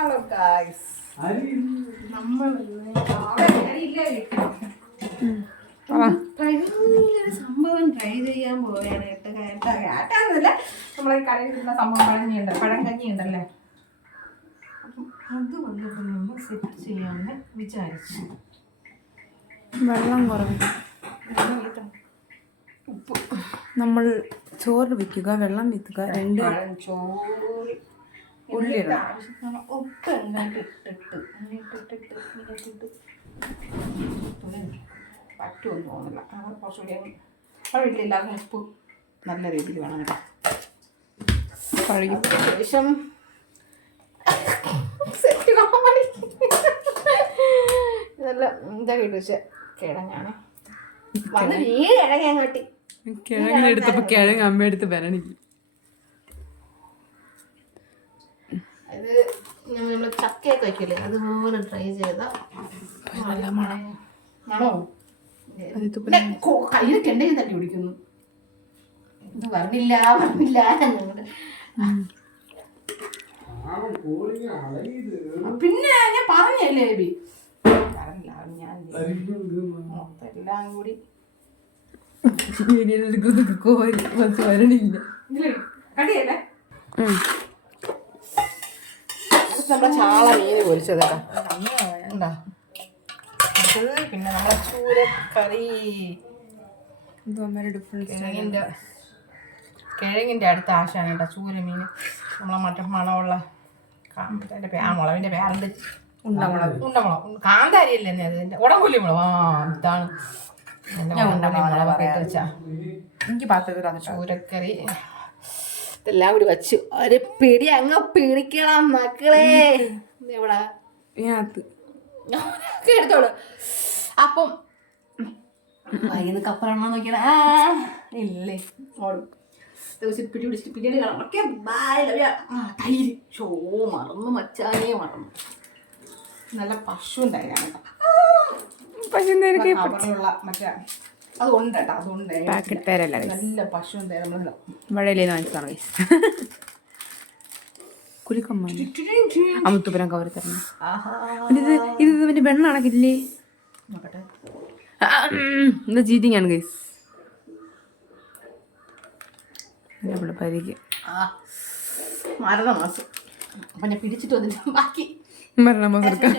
Hello guys നമ്മൾ സംഭവം try ചെയ്യാൻ പോവുകയാണ് കേട്ടോ കേട്ടോ കേട്ടാന്നല്ല നമ്മളെ കടയിൽ കിട്ടുന്ന സംഭവം പഴഞ്ഞിയുണ്ട് പഴങ്കഞ്ഞി ഉണ്ടല്ലേ അത് വന്നിട്ട് നമ്മൾ സെറ്റ് ചെയ്യാമെന്ന് വിചാരിച്ചു. വെള്ളം കുറവ്. ഉപ്പ്. നമ്മൾ ചോറ് വിൽക്കുക വെള്ളം വിൽക്കുക രണ്ട് പഴഞ്ചോറ് ഉള്ളിയിടണം. ആവശ്യത്തിന് ഉപ്പ് എങ്ങാണ്ട് ഇട്ടിട്ട് ഇട്ടിട്ടിട്ട് ഇട്ടിട്ട് പറ്റുമെന്ന് തോന്നില്ല അത് കുറച്ചുകൂടി അങ്ങ് അവിടെ വീട്ടിലെല്ലാവർക്കും ഉപ്പ് നല്ല രീതിയിൽ വേണം കേട്ടോ കഴുകി ശേഷം സെറ്റ് നല്ല കിട്ടുവച്ച കിഴങ്ങാണ് വന്ന് വീട് കിഴങ്ങ അമ്മ എടുത്ത് കിഴങ്ങ് അമ്മയെടുത്ത് വരണില്ല ഇത് നമ്മൾ ചക്കയൊക്കെ വയ്ക്കില്ലേ അതുപോലെ ട്രൈ ചെയ്ത മണോ. കയ്യിൽ കെണ്ടെങ്കിൽ തട്ടി പിടിക്കുന്നു. ഇത് പറഞ്ഞില്ല പറഞ്ഞില്ല പിന്നെ ഞാൻ പറഞ്ഞല്ലേ ബി പറഞ്ഞില്ല ഞാൻ എല്ലാം കൂടി. കോരി വരണില്ല. ഇതിൽ കടിയല്ലേ നമ്മളെ ചാള മീൻ പൊരിച്ചത്. അത് പിന്നെ നമ്മളെ ചൂരക്കറി. കിഴങ്ങിന്റെ കിഴങ്ങിന്റെ അടുത്ത ആശയാണ് കേട്ടോ ചൂരമീൻ നമ്മളെ മറ്റേ മണമുള്ള അതിന്റെ പേ ആ മുളവിന്റെ പേരെന്ത്? ഉണ്ടമുളക്. ഉണ്ടമുളക്. ഉണ്ട- കാന്താരി അല്ലേ തന്നെ അതിന്റെ ഉടംകൊല്ലി മുളക്. ആ ഇതാണ്. എന്റെ ഉണ്ടമുളക് പറയിട്ട് വെച്ചാ എനിക്ക് പാത്രത്തിൽ ചൂരക്കറി. ഇതെല്ലാം കൂടി വച്ചു. ഒരു പിടി അങ്ങ് പിടിക്കണം മക്കളെ. എവിടെ? എടുത്തോളൂ. അപ്പം വൈകുന്ന കപ്പറണോ നോക്കിയാ ആ ഇല്ലേ. ഓടും പിടി പിടിച്ചിട്ട് പിന്നീട് കാണാം. ഒക്കെ തൈര്. ഷോ മറന്നു മച്ചാനേ മറന്നു. നല്ല പശു ഉണ്ടായിരുന്നു എനിക്ക് മറ്റേ അതുണ്ട് കേട്ടോ അതുണ്ട് പാക്കറ്റ് തരല്ല നല്ല പശു വാങ്ങിച്ചതാണ് അമുത്തുപുരം കവറി തരണം. ഇത് ഇത് പിന്നെ വെണ്ണ കണക്കില്ലേ നോക്കട്ടെ. ഇത് ചീറ്റിംഗ് ആണ് ഗൈസ് ഇവിടെ പരിക്ക്. ആ മരണ മാസം. അപ്പം ഞാൻ പിടിച്ചിട്ട് വന്നിട്ട് ബാക്കി മരണമാസം